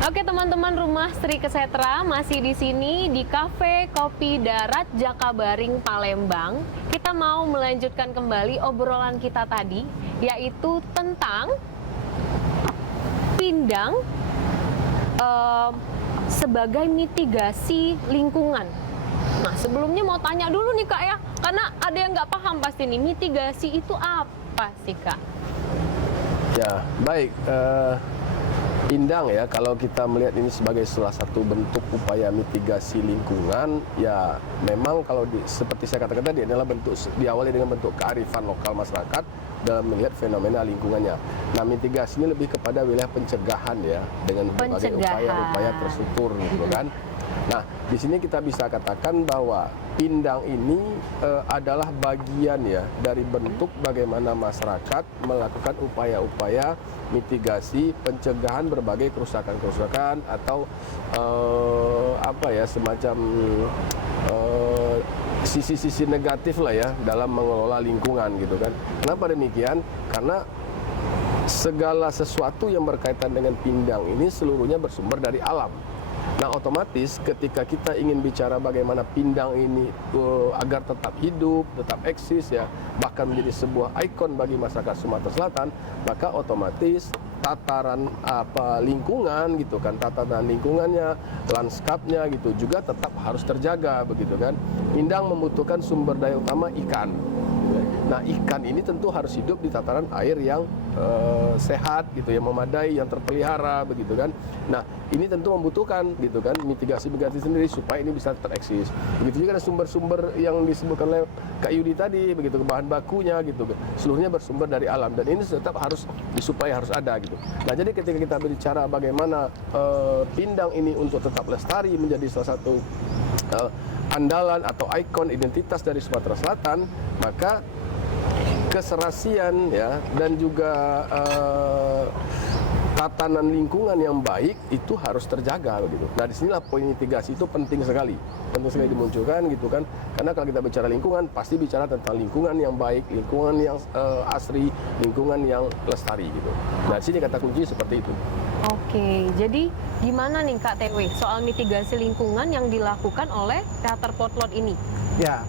Oke teman-teman, Rumah Sri Kesetra masih di sini di Cafe Kopi Darat Jakabaring Palembang. Kita mau melanjutkan kembali obrolan kita tadi, yaitu tentang pindang sebagai mitigasi lingkungan. Nah, sebelumnya mau tanya dulu nih Kak ya, karena ada yang nggak paham pasti nih, mitigasi itu apa sih Kak? Ya, baik. Pindang ya, kalau kita melihat ini sebagai salah satu bentuk upaya mitigasi lingkungan, ya memang kalau seperti saya katakan tadi adalah diawali dengan bentuk kearifan lokal masyarakat dalam melihat fenomena lingkungannya. Nah, mitigasi ini lebih kepada wilayah pencegahan ya, dengan berbagai upaya-upaya terstruktur gitu kan. Nah, di sini kita bisa katakan bahwa pindang ini adalah bagian ya dari bentuk bagaimana masyarakat melakukan upaya-upaya mitigasi pencegahan berbagai kerusakan-kerusakan atau semacam sisi-sisi negatif lah ya dalam mengelola lingkungan gitu kan. Kenapa demikian? Karena segala sesuatu yang berkaitan dengan pindang ini seluruhnya bersumber dari alam. Nah, otomatis ketika kita ingin bicara bagaimana pindang ini agar tetap hidup, tetap eksis ya, bahkan menjadi sebuah ikon bagi masyarakat Sumatera Selatan, maka otomatis tataran lingkungan gitu kan, tatanan lingkungannya, lanskapnya gitu juga tetap harus terjaga begitu kan. Pindang membutuhkan sumber daya utama ikan. Nah, ikan ini tentu harus hidup di tataran air yang sehat gitu, yang memadai, yang terpelihara begitu kan. Nah, ini tentu membutuhkan gitu kan mitigasi sendiri supaya ini bisa tereksis. Begitu juga ada sumber-sumber yang disebutkan oleh Kak Yudi tadi begitu, bahan bakunya gitu, seluruhnya bersumber dari alam dan ini tetap harus supaya harus ada gitu. Nah, jadi ketika kita berbicara bagaimana pindang ini untuk tetap lestari menjadi salah satu andalan atau ikon identitas dari Sumatera Selatan, maka keserasian ya dan juga tatanan lingkungan yang baik itu harus terjaga begitu. Nah, disinilah poin mitigasi itu penting sekali dimunculkan gitu kan. Karena kalau kita bicara lingkungan pasti bicara tentang lingkungan yang baik, lingkungan yang asri, lingkungan yang lestari gitu. Nah, di sini kata kunci seperti itu. Oke, jadi gimana nih Kak TW soal mitigasi lingkungan yang dilakukan oleh teater potlot ini? Ya,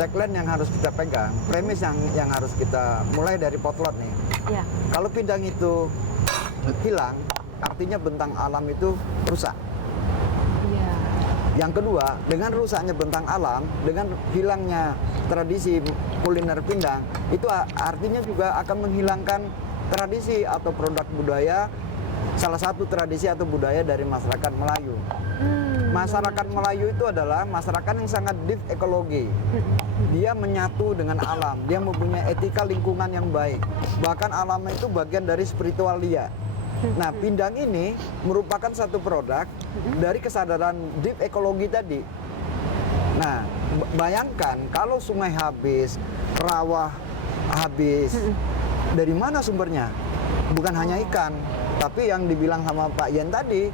tagline yang harus kita pegang, premis yang harus kita mulai dari potlot nih. Ya. Kalau pindang itu hilang, artinya bentang alam itu rusak. Ya. Yang kedua, dengan rusaknya bentang alam, dengan hilangnya tradisi kuliner pindang, itu artinya juga akan menghilangkan tradisi atau produk budaya, salah satu tradisi atau budaya dari masyarakat Melayu. Masyarakat Melayu itu adalah masyarakat yang sangat deep ekologi. Dia menyatu dengan alam, dia mempunyai etika lingkungan yang baik. Bahkan alam itu bagian dari spiritual dia. Nah, pindang ini merupakan satu produk dari kesadaran deep ekologi tadi. Nah, bayangkan kalau sungai habis, rawa habis, dari mana sumbernya? Bukan hanya ikan, tapi yang dibilang sama Pak Yen tadi,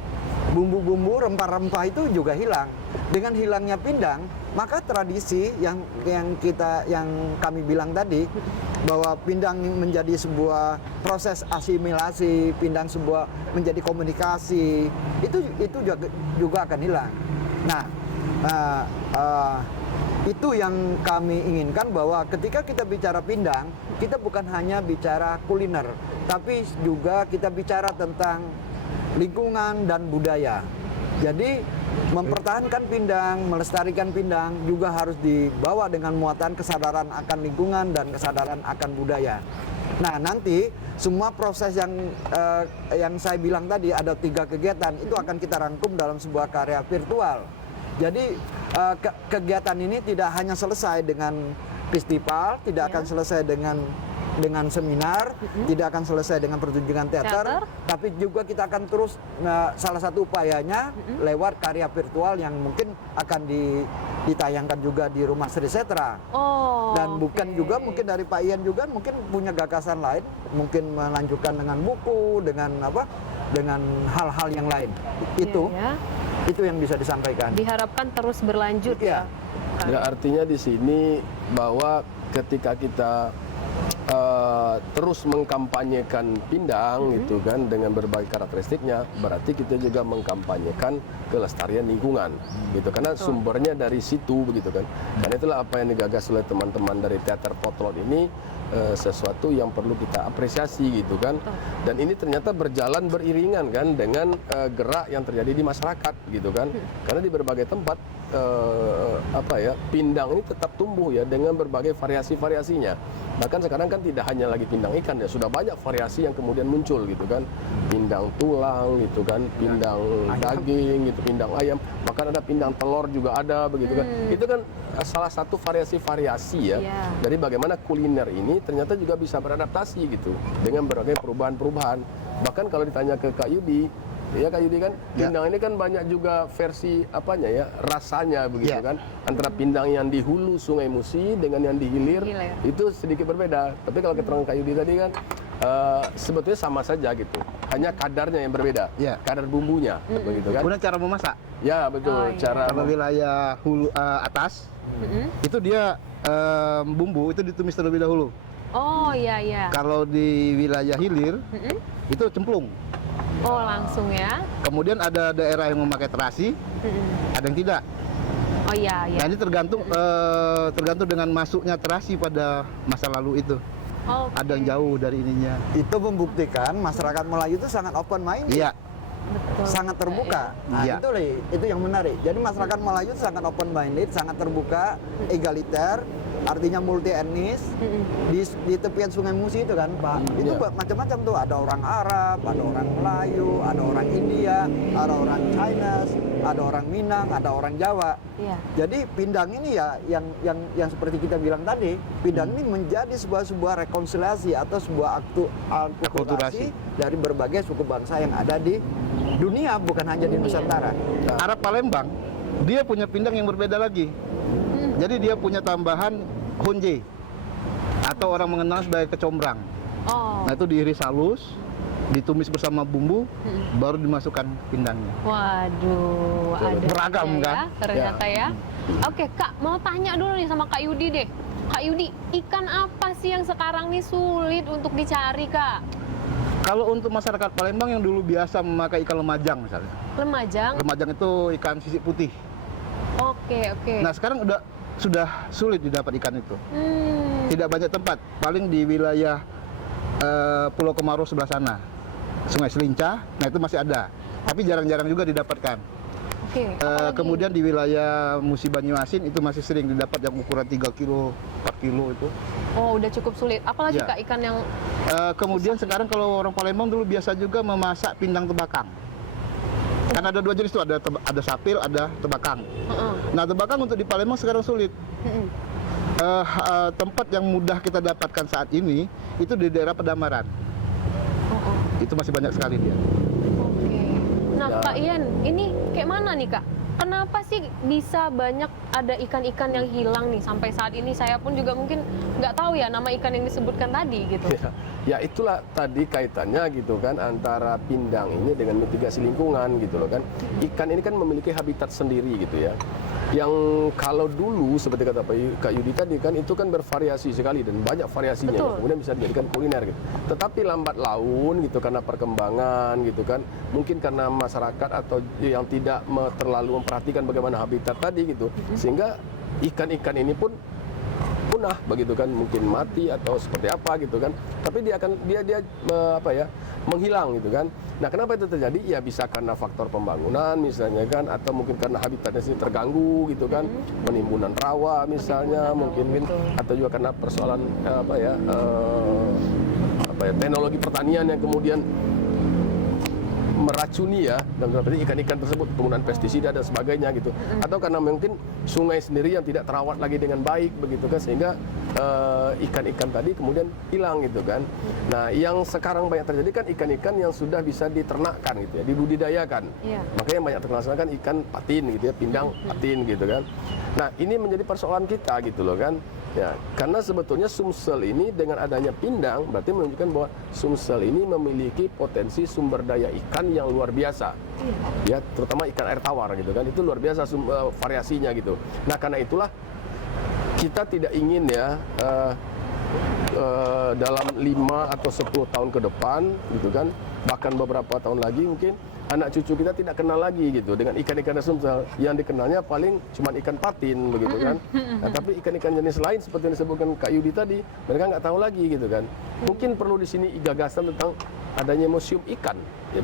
bumbu-bumbu, rempah-rempah itu juga hilang. Dengan hilangnya pindang, maka tradisi yang kami bilang tadi, bahwa pindang menjadi sebuah proses asimilasi, pindang menjadi komunikasi, itu juga akan hilang. Nah, itu yang kami inginkan, bahwa ketika kita bicara pindang, kita bukan hanya bicara kuliner, tapi juga kita bicara tentang lingkungan dan budaya. Jadi mempertahankan pindang, melestarikan pindang juga harus dibawa dengan muatan kesadaran akan lingkungan dan kesadaran akan budaya. Nah, nanti semua proses yang saya bilang tadi ada 3 kegiatan itu akan kita rangkum dalam sebuah karya virtual. Jadi kegiatan ini tidak hanya selesai dengan festival, tidak akan selesai dengan seminar, tidak akan selesai dengan pertunjukan teater, tapi juga kita akan terus salah satu upayanya lewat karya virtual yang mungkin akan ditayangkan juga di Rumah Sri Kesetra. Dan bukan juga mungkin dari Pak Ian juga mungkin punya gagasan lain, mungkin melanjutkan dengan buku, dengan hal-hal yang lain. Itu yang bisa disampaikan. Diharapkan terus berlanjut ya. Ya, artinya di sini bahwa ketika kita terus mengkampanyekan pindang gitu kan dengan berbagai karakteristiknya, berarti kita juga mengkampanyekan kelestarian lingkungan gitu, karena sumbernya dari situ begitu kan. Karena itulah apa yang digagas oleh teman-teman dari Teater Potlot ini sesuatu yang perlu kita apresiasi gitu kan. Dan ini ternyata berjalan beriringan kan dengan gerak yang terjadi di masyarakat gitu kan. Karena di berbagai tempat pindang ini tetap tumbuh ya dengan berbagai variasi-variasinya. Bahkan sekarang kan tidak hanya lagi pindang ikan ya, sudah banyak variasi yang kemudian muncul gitu kan. Pindang tulang gitu kan, pindang daging gitu, pindang ayam, bahkan ada pindang telur juga ada begitu kan. Itu kan salah satu variasi-variasi ya dari bagaimana kuliner ini ternyata juga bisa beradaptasi gitu dengan berbagai perubahan-perubahan. Bahkan kalau ditanya ke Kak Yudi, ya Kak Yudi kan, pindang ini kan banyak juga versi rasanya begitu kan. Antara pindang yang di hulu Sungai Musi dengan yang di hilir itu sedikit berbeda. Tapi kalau keterangan Kak Yudi tadi kan sebetulnya sama saja gitu. Hanya kadarnya yang berbeda, kadar bumbunya begitu kan. Kemudian cara memasak. Ya betul, cara Kalau wilayah hulu atas itu dia bumbu itu ditumis terlebih dahulu. Oh iya. Kalau di wilayah hilir itu cemplung. Oh langsung ya. Kemudian ada daerah yang memakai terasi, ada yang tidak. Oh iya. Nah ini tergantung dengan masuknya terasi pada masa lalu itu. Ada yang jauh dari ininya. Itu membuktikan masyarakat Melayu itu sangat open mind. Iya. Betul. Sangat terbuka. Nah, Iya. itu yang menarik. Jadi masyarakat Melayu sangat open minded, sangat terbuka, egaliter, artinya multi etnis. Di tepian Sungai Musi itu kan, Pak. Itu macam-macam tuh, ada orang Arab, ada orang Melayu, ada orang India, ada orang Chinese, ada orang Minang, ada orang Jawa. Iya. Jadi pindang ini ya yang seperti kita bilang tadi, pindang ini menjadi sebuah rekonsiliasi atau sebuah akulturasi dari berbagai suku bangsa yang ada di dunia, bukan hanya di Nusantara. Arab Palembang dia punya pindang yang berbeda lagi. Jadi dia punya tambahan honje atau orang mengenal sebagai kecombrang. Nah itu diiris halus, ditumis bersama bumbu, baru dimasukkan pindangnya. Waduh, ada beragam kan? Ternyata ya. Oke Kak, mau tanya dulu nih sama Kak Yudi deh. Kak Yudi, ikan apa sih yang sekarang nih sulit untuk dicari Kak? Kalau untuk masyarakat Palembang yang dulu biasa memakai ikan lemajang misalnya. Lemajang? Lemajang itu ikan sisik putih. Oke. Nah sekarang sudah sulit didapat ikan itu. Tidak banyak tempat, paling di wilayah Pulau Kemarau sebelah sana, Sungai Selincah, nah itu masih ada, tapi jarang-jarang juga didapatkan. Kemudian di wilayah Musi Banyuasin itu masih sering didapat yang ukuran 3 kilo, 4 kilo itu. Oh udah cukup sulit, apalagi Kak ikan yang... Kemudian sekarang kalau orang Palembang dulu biasa juga memasak pindang tebakang. Kan ada dua jenis tuh, ada sapil, ada tebakang. Nah tebakang untuk di Palembang sekarang sulit. Tempat yang mudah kita dapatkan saat ini itu di daerah Pedamaran. Itu masih banyak sekali dia. Nah Kak Ian, ini kayak mana nih Kak? Kenapa sih bisa banyak ada ikan-ikan yang hilang nih sampai saat ini? Saya pun juga mungkin nggak tahu ya nama ikan yang disebutkan tadi gitu. Ya itulah tadi kaitannya gitu kan antara pindang ini dengan mitigasi lingkungan gitu loh kan. Ikan ini kan memiliki habitat sendiri gitu ya. Yang kalau dulu seperti kata Kak Yudi tadi kan itu kan bervariasi sekali dan banyak variasinya ya. Kemudian bisa dijadikan kuliner gitu. Tetapi lambat laun gitu karena perkembangan gitu kan, mungkin karena masyarakat atau yang tidak terlalu memperhatikan bagaimana habitat tadi gitu, sehingga ikan-ikan ini pun punah begitu kan, mungkin mati atau seperti apa gitu kan. Tapi dia menghilang gitu kan. Nah, kenapa itu terjadi? Ya bisa karena faktor pembangunan misalnya kan, atau mungkin karena habitatnya sendiri terganggu gitu kan, penimbunan rawa misalnya, mungkin atau juga karena persoalan teknologi pertanian yang kemudian meracuni ya, dan berarti ikan-ikan tersebut, penggunaan pestisida dan sebagainya gitu, atau karena mungkin sungai sendiri yang tidak terawat lagi dengan baik begitu kan, sehingga ikan-ikan tadi kemudian hilang gitu kan. Nah yang sekarang banyak terjadi kan ikan-ikan yang sudah bisa diternakkan gitu ya, dibudidayakan. Makanya banyak terlaksanakan ikan patin gitu ya, pindang patin gitu kan. Nah ini menjadi persoalan kita gitu loh kan. Ya, karena sebetulnya Sumsel ini dengan adanya pindang berarti menunjukkan bahwa Sumsel ini memiliki potensi sumber daya ikan yang luar biasa. Ya, terutama ikan air tawar gitu kan. Itu luar biasa variasinya gitu. Nah, karena itulah kita tidak ingin ya dalam 5 atau 10 tahun ke depan gitu kan, bahkan beberapa tahun lagi mungkin anak cucu kita tidak kenal lagi gitu dengan ikan-ikan sumsel, yang dikenalnya paling cuma ikan patin begitu kan. Nah, tapi ikan-ikan jenis lain seperti yang disebutkan Kak Yudi tadi, mereka nggak tahu lagi gitu kan. Mungkin perlu di sini gagasan tentang adanya museum ikan, ya,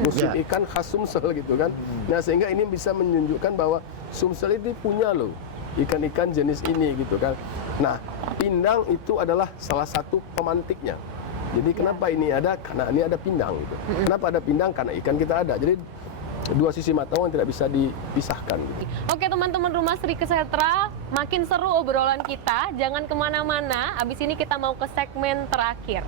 museum ikan khas Sumsel gitu kan. Nah, sehingga ini bisa menunjukkan bahwa Sumsel itu punya loh ikan-ikan jenis ini gitu kan. Nah, pindang itu adalah salah satu pemantiknya. Jadi kenapa ini ada? Karena ini ada pindang gitu. Kenapa ada pindang? Karena ikan kita ada. Jadi dua sisi mata uang tidak bisa dipisahkan. Oke teman-teman Rumah Sri Kesetra, makin seru obrolan kita. Jangan kemana-mana, abis ini kita mau ke segmen terakhir.